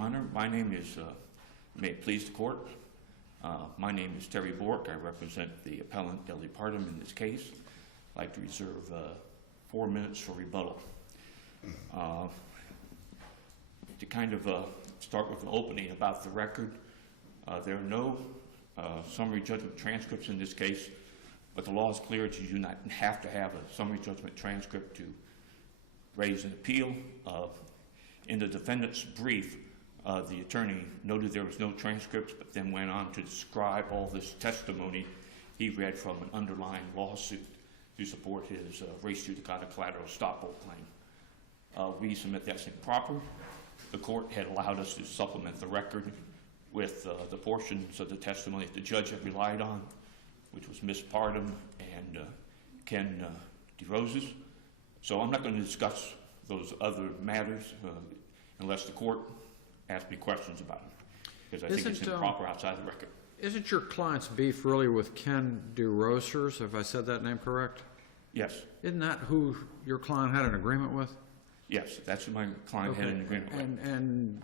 Honor. My name is, may it please the court, my name is Terry Bork. I represent the appellant Deli Partum in this case. I'd like to reserve 4 minutes for rebuttal. To kind of start with an opening about the record, there are no summary judgment transcripts in this case, but the law is clear that you do not have to have a summary judgment transcript to raise an appeal. In the defendant's brief, the attorney noted there was no transcripts, but then went on to describe all this testimony he read from an underlying lawsuit to support his res judicata collateral estoppel claim. We submit that's improper. The court had allowed us to supplement the record with the portions of the testimony that the judge had relied on, which was Ms. Partum and Ken DeRoses. So I'm not going to discuss those other matters unless the court asks me questions about them, because I think it's improper outside the record. Isn't your client's beef really with Ken DeRoses, have I said that name correct? Yes. Isn't that who your client had an agreement with? Yes, that's who my client had an agreement with.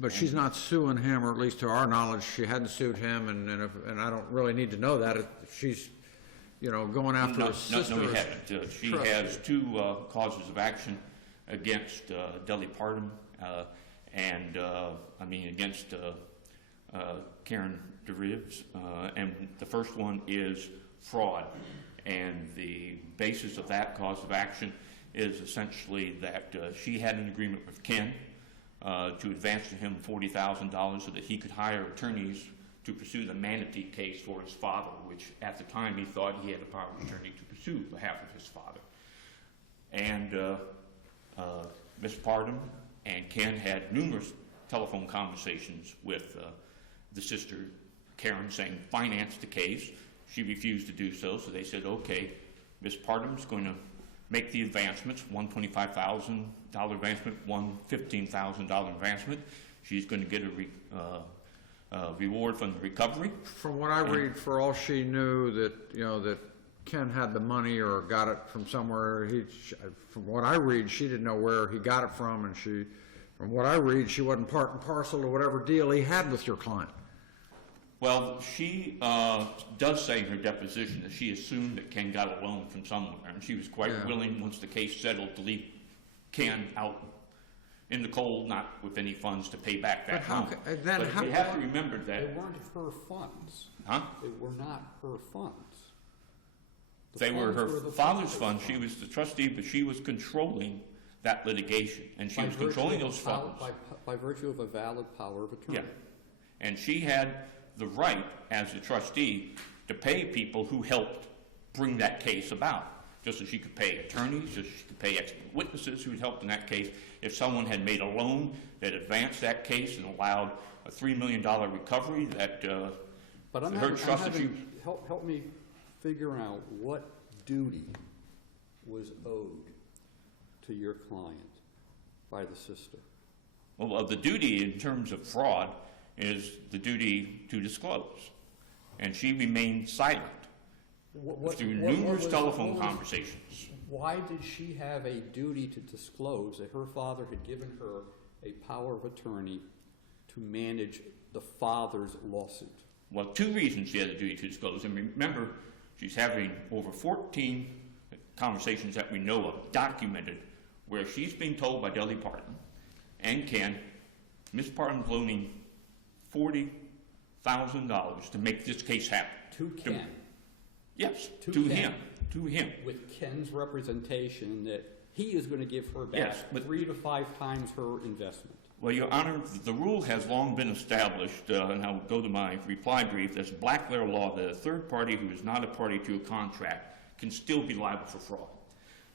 But she's not suing him, or at least to our knowledge, she hadn't sued him, and I don't really need to know that. She's, you know, going after her sister. No, we haven't. She has two causes of action against Deli Partum and against Karen DeRives, and the first one is fraud, and the basis of that cause of action is essentially that she had an agreement with Ken to advance to him $40,000 so that he could hire attorneys to pursue the manatee case for his father, which at the time he thought he had the power of attorney to pursue on behalf of his father. And Ms. Partum and Ken had numerous telephone conversations with the sister, Karen, saying, finance the case. She refused to do so, so they said, okay, Ms. Partum's going to make the advancements, one $25,000 advancement, one $15,000 advancement. She's going to get a reward from the recovery. From what I read, for all she knew that, you know, that Ken had the money or got it from somewhere, from what I read, she didn't know where he got it from, and from what I read, she wasn't part and parcel to whatever deal he had with your client. Well, she does say in her deposition that she assumed that Ken got a loan from somewhere, and she was quite willing, once the case settled, to leave Ken out in the cold, not with any funds to pay back that loan. But you have to remember that they weren't her funds. Huh? They were not her funds. They were her father's funds. She was the trustee, but she was controlling that litigation, and she was controlling those funds. By virtue of a valid power of attorney. Yeah, and she had the right, as a trustee, to pay people who helped bring that case about, just as she could pay attorneys, just as she could pay expert witnesses who had helped in that case. If someone had made a loan that advanced that case and allowed a $3 million recovery, that help me figure out what duty was owed to your client by the sister. Well, the duty in terms of fraud is the duty to disclose, and she remained silent through numerous telephone conversations. Why did she have a duty to disclose that her father had given her a power of attorney to manage the father's lawsuit? Well, two reasons she had a duty to disclose. And remember, she's having over 14 conversations that we know of, documented, where she's being told by Deli Partum and Ken, Ms. Partum's loaning $40,000 to make this case happen. To Ken? Yes, to him. To him. With Ken's representation that he is going to give her back 3 to 5 times her investment. Well, Your Honor, the rule has long been established, and I'll go to my reply brief, there's black letter law that a third party who is not a party to a contract can still be liable for fraud.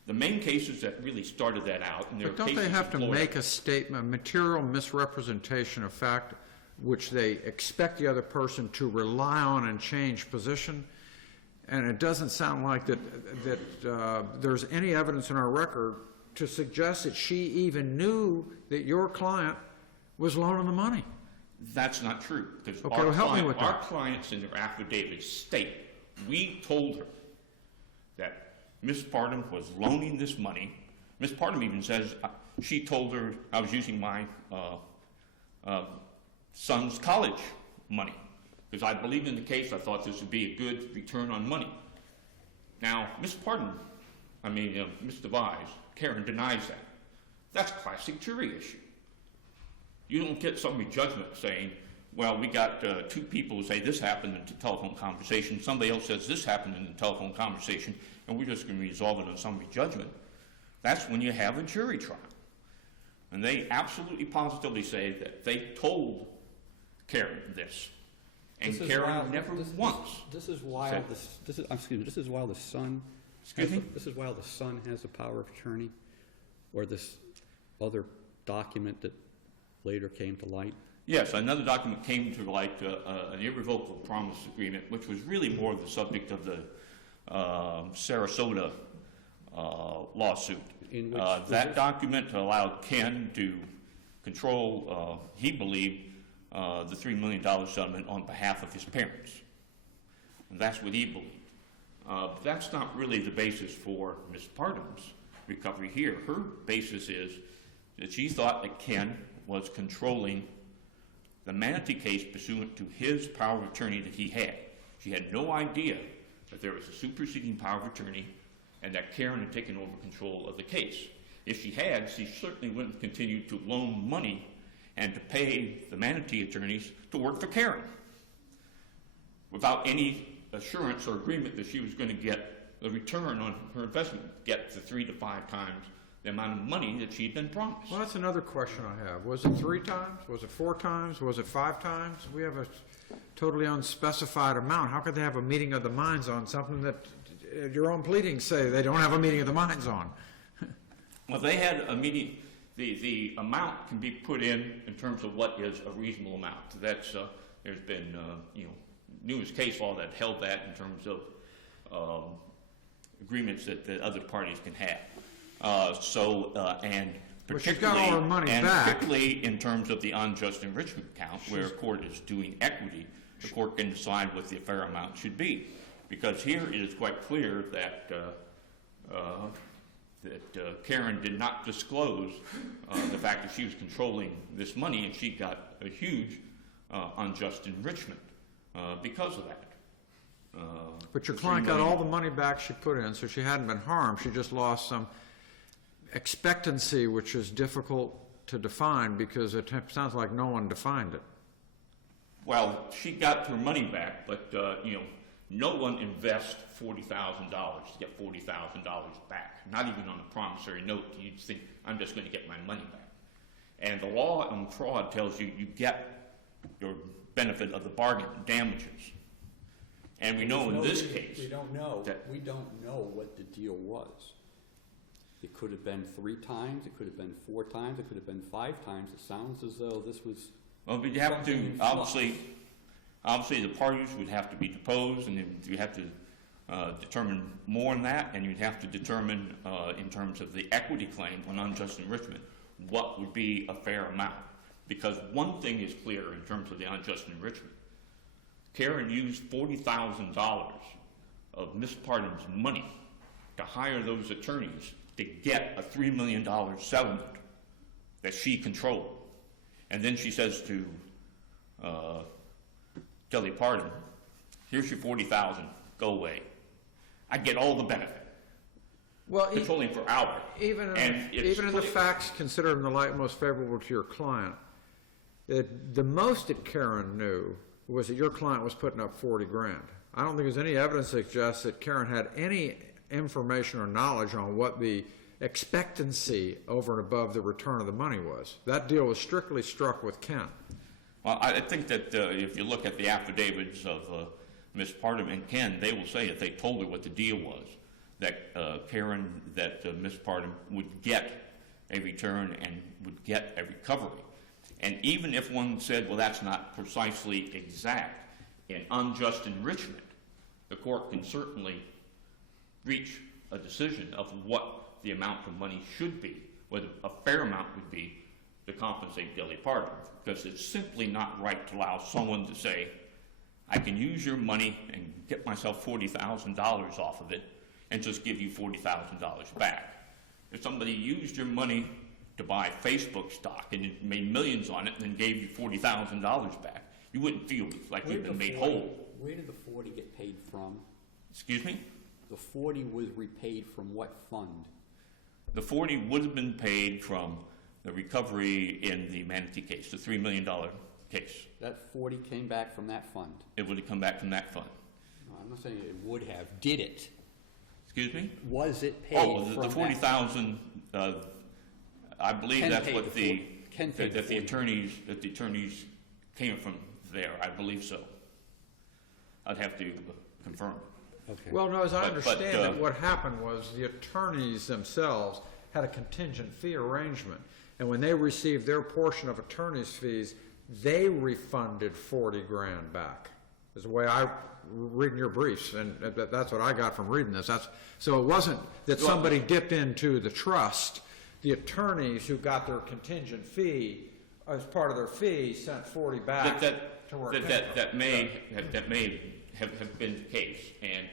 The main cases that really started that out, and there are cases don't they have to Florida. make a statement, material misrepresentation of fact, which they expect the other person to rely on and change position? And it doesn't sound like that there's any evidence in our record to suggest that she even knew that your client was loaning the money. That's not true. Because our clients in their affidavits state, we told her that Ms. Partum was loaning this money. Ms. Partum even says she told her, I was using my son's college money. Because I believed in the case, I thought this would be a good return on money. Now, Ms. Devise, Karen denies that. That's a classic jury issue. You don't get summary judgment saying, well, we got two people who say this happened in the telephone conversation, somebody else says this happened in the telephone conversation, and we're just going to resolve it on summary judgment. That's when you have a jury trial. And they absolutely positively say that they told Karen this. And Karen never once. This is while this is while the son. Excuse me? This is while the son has a power of attorney, or this other document that later came to light. Yes, another document came to light, an irrevocable promise agreement, which was really more the subject of the Sarasota lawsuit. That document allowed Ken to control, he believed, the $3 million settlement on behalf of his parents. And that's what he believed. But that's not really the basis for Ms. Pardom's recovery here. Her basis is that she thought that Ken was controlling the Manatee case pursuant to his power of attorney that he had. She had no idea that there was a superseding power of attorney and that Karen had taken over control of the case. If she had, she certainly wouldn't have continued to loan money and to pay the Manatee attorneys to work for Karen without any assurance or agreement that she was going to get the return on her investment, get the 3 to 5 times the amount of money that she'd been promised. Well, that's another question I have. Was it 3 times? Was it 4 times? Was it 5 times? We have a totally unspecified amount. How could they have a meeting of the minds on something that your own pleadings say they don't have a meeting of the minds on? Well, they had a meeting. The amount can be put in terms of what is a reasonable amount. That's there's been numerous case law that held that in terms of agreements that other parties can have. And particularly in terms of the unjust enrichment count, where a court is doing equity, the court can decide what the fair amount should be. Because here it is quite clear that Karen did not disclose the fact that she was controlling this money, and she got a huge unjust enrichment because of that. But your client got all the money back she put in, so she hadn't been harmed. She just lost some expectancy, which is difficult to define because it sounds like no one defined it. Well, she got her money back, but no one invests $40,000 to get $40,000 back. Not even on a promissory note. You'd think, I'm just going to get my money back. And the law on fraud tells you you get your benefit of the bargain, damages. And we know in this case we don't know what the deal was. It could have been 3 times, it could have been 4 times, it could have been 5 times. It sounds as though this was. Well, but you have to obviously the parties would have to be deposed, and you have to determine more than that, and you'd have to determine in terms of the equity claim on unjust enrichment what would be a fair amount. Because one thing is clear in terms of the unjust enrichment. Karen used $40,000 of Miss Pardom's money to hire those attorneys to get a $3 million settlement that she controlled. And then she says to Kelly Pardon, here's your $40,000, go away. I get all the benefit. Well, controlling for hours. Even in the facts considered in the light most favorable to your client, the most that Karen knew was that your client was putting up $40,000. I don't think there's any evidence that suggests that Karen had any information or knowledge on what the expectancy over and above the return of the money was. That deal was strictly struck with Ken. Well, I think that if you look at the affidavits of Ms. Pardon and Ken, they will say that they told her what the deal was, that Ms. Pardon would get a return and would get a recovery. And even if one said, well, that's not precisely exact, in unjust enrichment, the court can certainly reach a decision of what the amount of money should be, what a fair amount would be to compensate Kelly Pardon. Because it's simply not right to allow someone to say, I can use your money and get myself $40,000 off of it and just give you $40,000 back. If somebody used your money to buy Facebook stock and it made millions on it and then gave you $40,000 back, you wouldn't feel like you'd been made whole. Where did the 40 get paid from? Excuse me? The 40 was repaid from what fund? The 40 would have been paid from the recovery in the Manatee case, the $3 million case. That 40 came back from that fund? It would have come back from that fund. No, I'm not saying it would have. Did it? Excuse me? Was it paid Oh, the from 40,000. I believe Ken that's paid what the the 40. Ken paid the that the 40. attorneys came from there. I believe so. I'd have to confirm. Okay. Well, no, as I But- understand it, what happened was the attorneys themselves had a contingent fee arrangement. And when they received their portion of attorney's fees, they refunded 40 grand back. Is the way I read your briefs, and that's what I got from reading this. So it wasn't that somebody dipped into the trust. The attorneys who got their contingent fee as part of their fee sent 40 back to where it came from. That may have been the case, and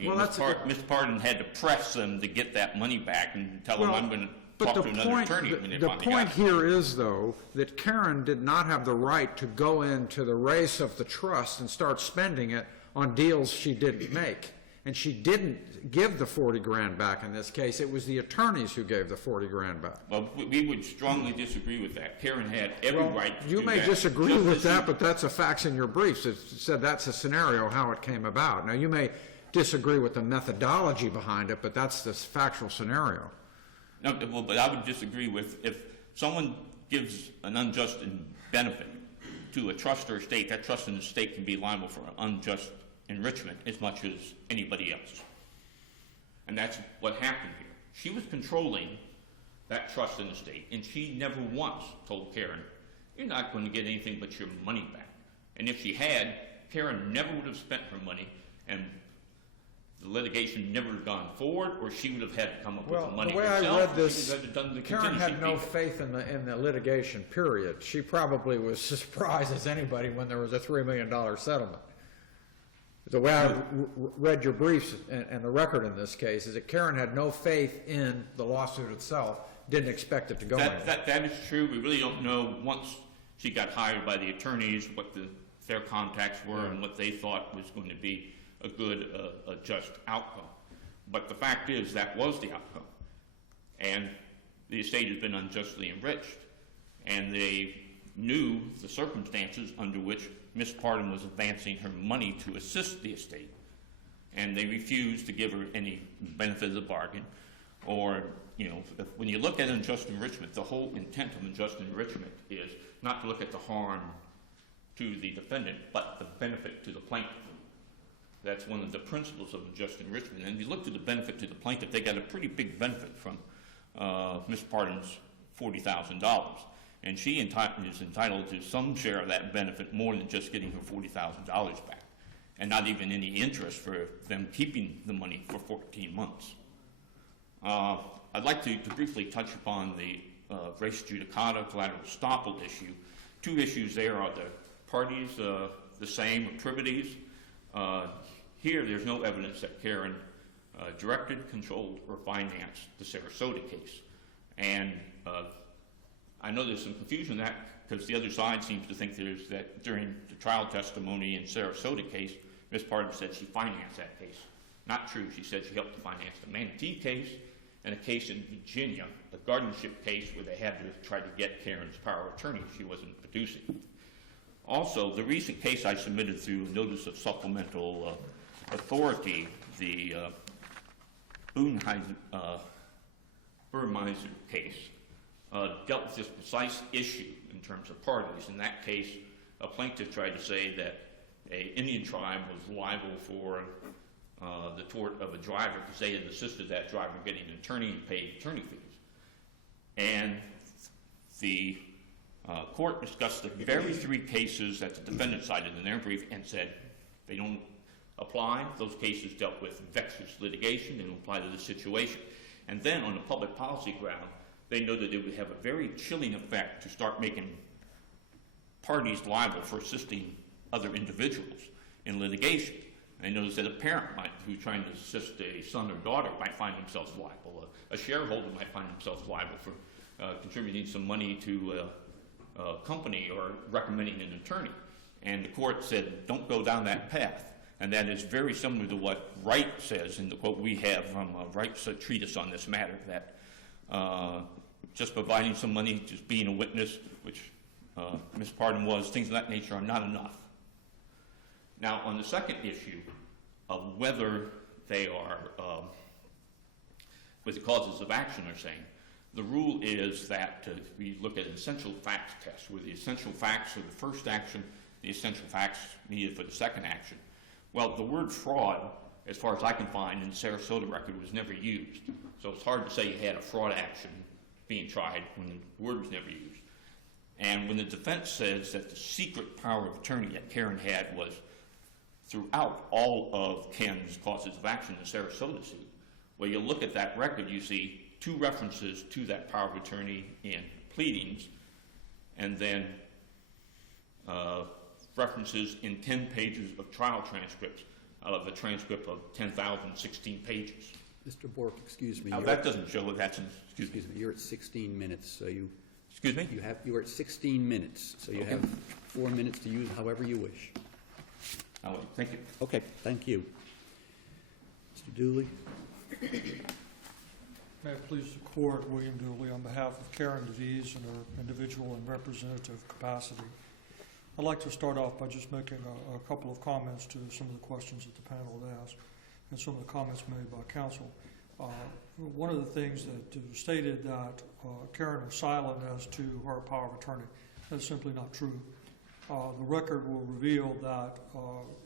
Mr. Pardon had to press them to get that money back and tell them I'm going to talk to another attorney when they the finally point got it. here is, though, that Karen did not have the right to go into the race of the trust and start spending it on deals she didn't make. And she didn't give the 40 grand back in this case. It was the attorneys who gave the 40 grand back. Well, we would strongly disagree with that. Karen had every right to do that. You may disagree Just with as that, but that's the facts in your briefs. It said that's a scenario, how it came about. Now, you may disagree with the methodology behind it, but that's the factual scenario. No, well, but I would disagree with if someone gives an unjust benefit to a trust or estate, that trust and estate can be liable for unjust enrichment as much as anybody else. And that's what happened here. She was controlling that trust and estate, and she never once told Karen, you're not going to get anything but your money back. And if she had, Karen never would have spent her money, and the litigation never would have gone forward, or she would have had to come up with the money the way herself. I read this, She would have done the Karen contingency had no fee. faith in the litigation, period. She probably was as surprised as anybody when there was a $3 million settlement. The way I read your briefs and the record in this case is that Karen had no faith in the lawsuit itself, didn't expect it to go anywhere. That is true. We really don't know once she got hired by the attorneys what their contacts were and what they thought was going to be a good, a just outcome. But the fact is that was the outcome. And the estate has been unjustly enriched. And they knew the circumstances under which Miss Pardon was advancing her money to assist the estate. And they refused to give her any benefit of the bargain. Or, when you look at unjust enrichment, the whole intent of unjust enrichment is not to look at the harm to the defendant, but the benefit to the plaintiff. That's one of the principles of unjust enrichment. And you look to the benefit to the plaintiff, they got a pretty big benefit from Miss Pardon's $40,000. And she is entitled to some share of that benefit more than just getting her $40,000 back. And not even any interest for them keeping the money for 14 months. I'd like to briefly touch upon the res judicata collateral estoppel issue. Two issues there are the parties the same, attributies. Here, there's no evidence that Karen directed, controlled, or financed the Sarasota case. And I know there's some confusion in that because the other side seems to think that during the trial testimony in Sarasota case, Ms. Pardon said she financed that case. Not true. She said she helped to finance the Manatee case and a case in Virginia, a guardianship case where they had to try to get Karen's power of attorney. She wasn't producing. Also, the recent case I submitted through Notice of Supplemental Authority, the Burmeiser case, dealt with this precise issue in terms of parties. In that case, a plaintiff tried to say that an Indian tribe was liable for the tort of a driver because they had assisted that driver getting an attorney and paid attorney fees. And the court discussed the very three cases that the defendant cited in their brief and said they don't apply. Those cases dealt with vexatious litigation. They don't apply to the situation. And then on a public policy ground, they noted it would have a very chilling effect to start making parties liable for assisting other individuals in litigation. They noticed that a parent who's trying to assist a son or daughter might find themselves liable. A shareholder might find themselves liable for contributing some money to a company or recommending an attorney. And the court said, don't go down that path. And that is very similar to what Wright says in the quote we have from Wright's treatise on this matter, that just providing some money, just being a witness, which Ms. Pardon was, things of that nature are not enough. Now, on the second issue of whether they are, with the causes of action are saying, the rule is that we look at an essential facts test, where the essential facts of the first action, the essential facts needed for the second action. Well, the word fraud, as far as I can find in the Sarasota record, was never used. So it's hard to say you had a fraud action being tried when the word was never used. And when the defense says that the secret power of attorney that Karen had was throughout all of Ken's causes of action in the Sarasota suit, well, you look at that record, you see 2 references to that power of attorney in pleadings, and then references in 10 pages of trial transcripts out of a transcript of 10,016 pages. Mr. Bork, excuse me. Now, that doesn't show that that's Excuse me. You're at 16 minutes, so you. Excuse me? You are at 16 minutes, so you Okay. have 4 minutes to use however you wish. I will. Thank you. Okay, thank you. Mr. Dooley? May it please the court, William Dooley, on behalf of Karen DeVries in her individual and representative capacity. I'd like to start off by just making a couple of comments to some of the questions that the panel had asked and some of the comments made by counsel. One of the things that was stated that Karen was silent as to her power of attorney. That's simply not true. The record will reveal that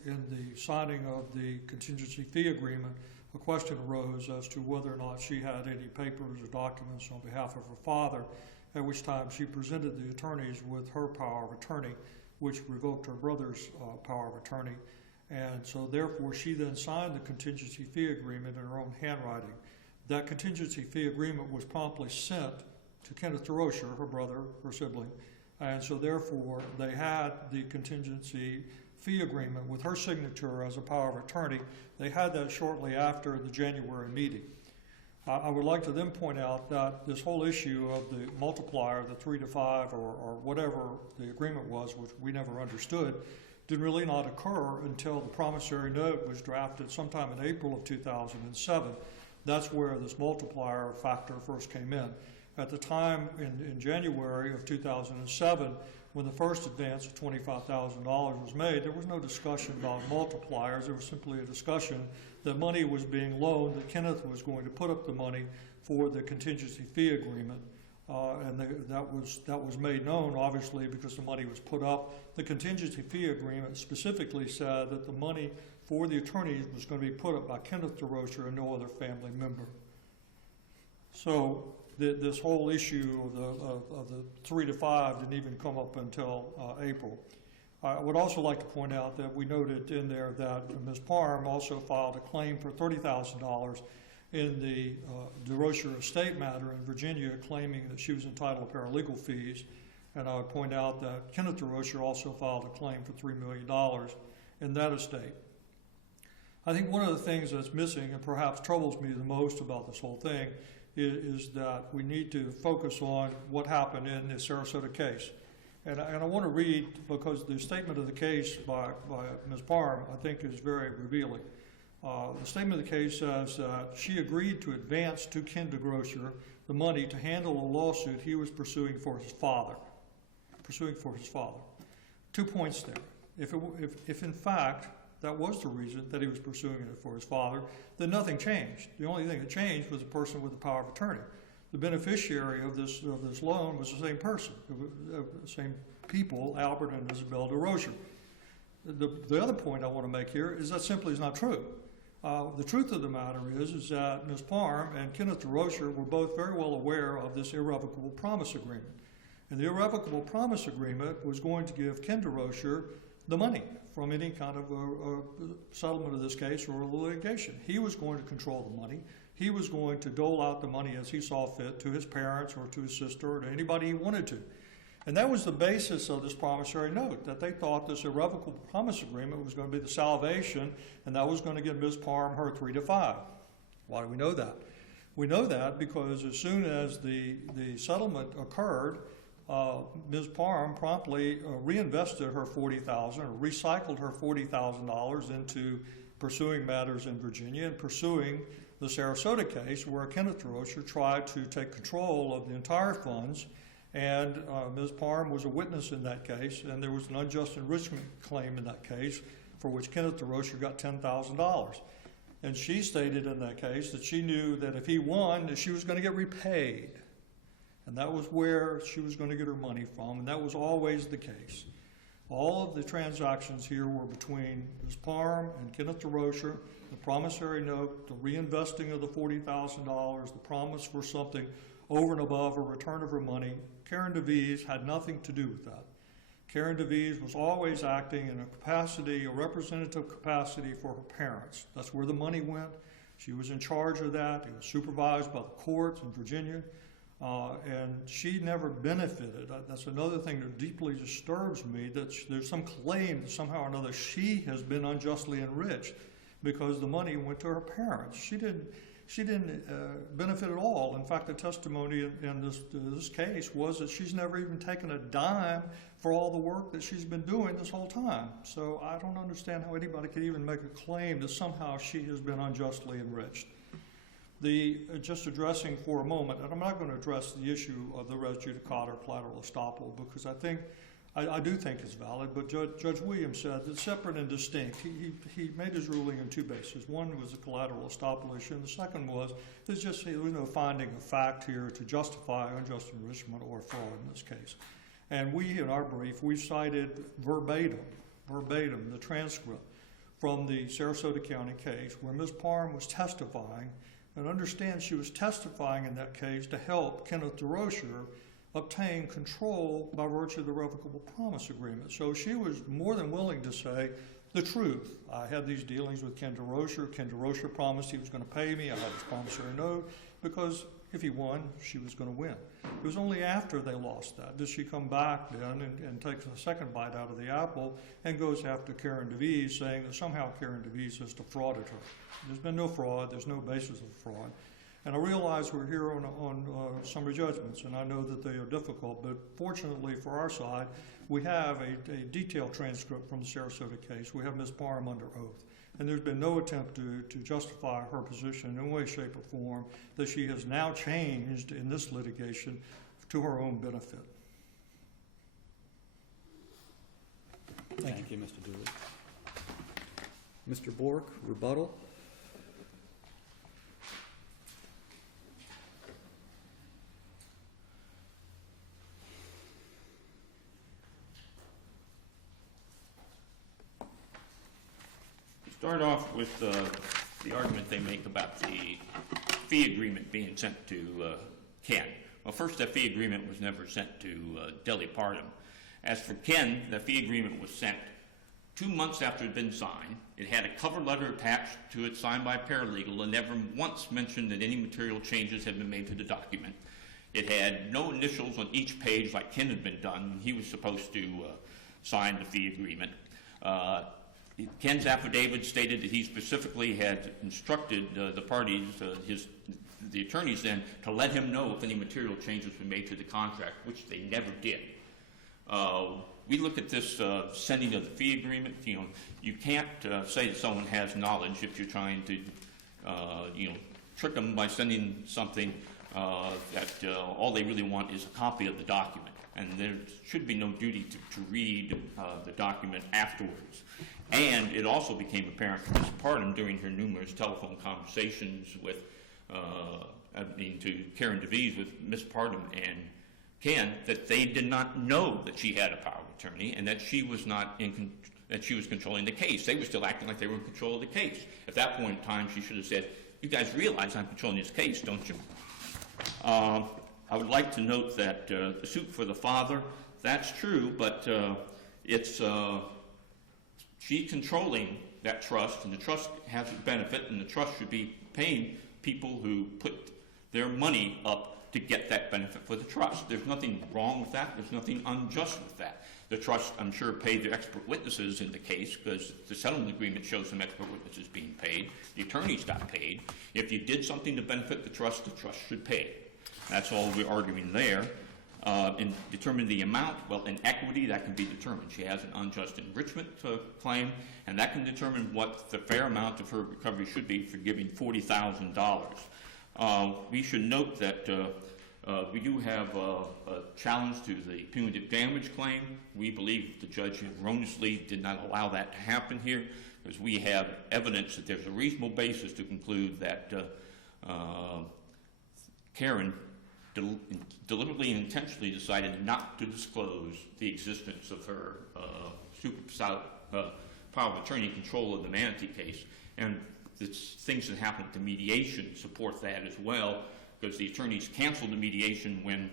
in the signing of the contingency fee agreement, a question arose as to whether or not she had any papers or documents on behalf of her father, at which time she presented the attorneys with her power of attorney, which revoked her brother's power of attorney. And so therefore she then signed the contingency fee agreement in her own handwriting. That contingency fee agreement was promptly sent to Kenneth DeRocher, her brother, her sibling, and so therefore they had the contingency fee agreement with her signature as a power of attorney. They had that shortly after the January meeting. I would like to then point out that this whole issue of the multiplier, the 3 to 5 or whatever the agreement was, which we never understood, did really not occur until the promissory note was drafted sometime in April of 2007. That's where this multiplier factor first came in. At the time in January of 2007, when the first advance of $25,000 was made, there was no discussion about multipliers. There was simply a discussion that money was being loaned, that Kenneth was going to put up the money for the contingency fee agreement. That was made known, obviously, because the money was put up. The contingency fee agreement specifically said that the money for the attorneys was going to be put up by Kenneth DeRocher and no other family member. So this whole issue of the 3 to 5 didn't even come up until April. I would also like to point out that we noted in there that Ms. Parham also filed a claim for $30,000 in the DeRocher estate matter in Virginia, claiming that she was entitled to paralegal fees. And I would point out that Kenneth DeRocher also filed a claim for $3 million in that estate. I think one of the things that's missing and perhaps troubles me the most about this whole thing is that we need to focus on what happened in the Sarasota case. And I want to read, because the statement of the case by Ms. Parham, I think, is very revealing. The statement of the case says that she agreed to advance to Ken DeRocher the money to handle a lawsuit he was pursuing for his father. 2 points there. If in fact that was the reason that he was pursuing it for his father, then nothing changed. The only thing that changed was the person with the power of attorney. The beneficiary of this loan was the same person, the same people, Albert and Isabel DeRocher. The other point I want to make here is that simply is not true. The truth of the matter is that Ms. Parham and Kenneth DeRocher were both very well aware of this irrevocable promise agreement. And the irrevocable promise agreement was going to give Ken DeRocher the money from any kind of settlement of this case or litigation. He was going to control the money. He was going to dole out the money as he saw fit to his parents or to his sister or to anybody he wanted to. And that was the basis of this promissory note, that they thought this irrevocable promise agreement was going to be the salvation, and that was going to give Ms. Parham her 3 to 5. Why do we know that? We know that because as soon as the settlement occurred, Ms. Parham promptly reinvested her $40,000 or recycled her $40,000 into pursuing matters in Virginia and pursuing the Sarasota case where Kenneth DeRocher tried to take control of the entire funds. And Ms. Parham was a witness in that case, and there was an unjust enrichment claim in that case for which Kenneth DeRocher got $10,000. And she stated in that case that she knew that if he won, that she was going to get repaid. And that was where she was going to get her money from, and that was always the case. All of the transactions here were between Ms. Parham and Kenneth DeRocher, the promissory note, the reinvesting of the $40,000, the promise for something over and above a return of her money. Karen DeVries had nothing to do with that. Karen DeVries was always acting in a capacity, a representative capacity for her parents. That's where the money went. She was in charge of that. It was supervised by the courts in Virginia. And she never benefited. That's another thing that deeply disturbs me, that there's some claim that somehow or another she has been unjustly enriched because the money went to her parents. She didn't benefit at all. In fact, the testimony in this case was that she's never even taken a dime for all the work that she's been doing this whole time. So I don't understand how anybody could even make a claim that somehow she has been unjustly enriched. Just addressing for a moment, and I'm not going to address the issue of the res judicata or collateral estoppel because I do think it's valid, but Judge Williams said it's separate and distinct. He made his ruling on two bases. One was the collateral estoppel issue, and the second was there was no finding of fact here to justify unjust enrichment or fraud in this case. And we, in our brief, we cited verbatim the transcript from the Sarasota County case where Ms. Parham was testifying. And understand she was testifying in that case to help Kenneth DeRocher obtain control by virtue of the revocable promise agreement. So she was more than willing to say the truth. I had these dealings with Ken DeRocher. Ken DeRocher promised he was going to pay me. I had his promissory note because if he won, she was going to win. It was only after they lost that did she come back then and takes a second bite out of the apple and goes after Karen DeVries, saying that somehow Karen DeVries has defrauded her. There's been no fraud. There's no basis of fraud. And I realize we're here on summary judgments, and I know that they are difficult, but fortunately for our side, we have a detailed transcript from the Sarasota case. We have Ms. Parham under oath. And there's been no attempt to justify her position in any way, shape, or form that she has now changed in this litigation to her own benefit. Thank you, Mr. Dooley. Mr. Bork, rebuttal. Start off with the argument they make about the fee agreement being sent to Ken. Well, first, that fee agreement was never sent to Deli Parham. As for Ken, the fee agreement was sent 2 months after it had been signed. It had a cover letter attached to it signed by a paralegal and never once mentioned that any material changes had been made to the document. It had no initials on each page like Ken had been done. He was supposed to sign the fee agreement. Ken's affidavit stated that he specifically had instructed the parties, the attorneys then, to let him know if any material changes were made to the contract, which they never did. We look at this sending of the fee agreement. You can't say that someone has knowledge if you're trying to, trick them by sending something that all they really want is a copy of the document. And there should be no duty to read the document afterwards. And it also became apparent to Ms. Parham during her numerous telephone conversations with, to Karen DeVries with Ms. Parham and Ken, that they did not know that she had a power of attorney and that she was that she was controlling the case. They were still acting like they were in control of the case. At that point in time, she should have said, "You guys realize I'm controlling this case, don't you?" I would like to note that the suit for the father, that's true, but it's she's controlling that trust, and the trust has a benefit, and the trust should be paying people who put their money up to get that benefit for the trust. There's nothing wrong with that. There's nothing unjust with that. The trust, I'm sure, paid their expert witnesses in the case because the settlement agreement shows some expert witnesses being paid. The attorneys got paid. If you did something to benefit the trust should pay. That's all we're arguing there. In determining the amount, well, in equity, that can be determined. She has an unjust enrichment claim, and that can determine what the fair amount of her recovery should be for giving $40,000. We should note that we do have a challenge to the punitive damage claim. We believe the judge erroneously did not allow that to happen here because we have evidence that there's a reasonable basis to conclude that Karen deliberately and intentionally decided not to disclose the existence of her power of attorney control of the Manatee case. And the things that happened at the mediation support that as well, because the attorneys canceled the mediation when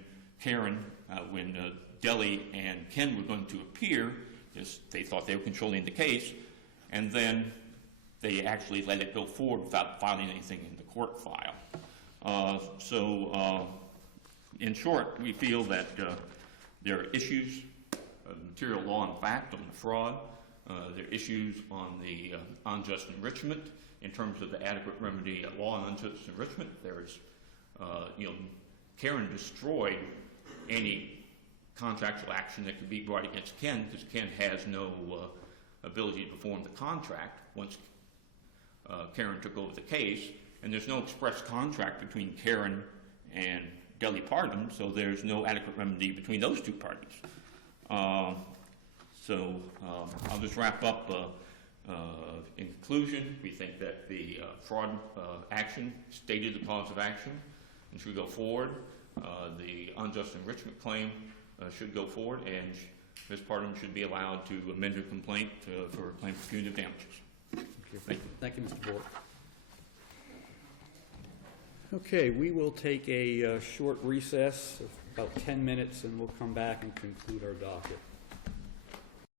Deli and Ken were going to appear, because they thought they were controlling the case, and then they actually let it go forward without filing anything in the court file. In short, we feel that there are issues of material law and fact on the fraud. There are issues on the unjust enrichment in terms of the adequate remedy at law and unjust enrichment. There's, Karen destroyed any contractual action that could be brought against Ken because Ken has no ability to perform the contract once Karen took over the case, and there's no express contract between Karen and Deli Pardon, so there's no adequate remedy between those two parties. I'll just wrap up. In conclusion, we think that the fraud action stated the cause of action and should go forward. The unjust enrichment claim should go forward, and Ms. Pardon should be allowed to amend her complaint for a claim for punitive damages. Thank you. Thank you, Mr. Bork. Okay, we will take a short recess of about 10 minutes, and we'll come back and conclude our docket.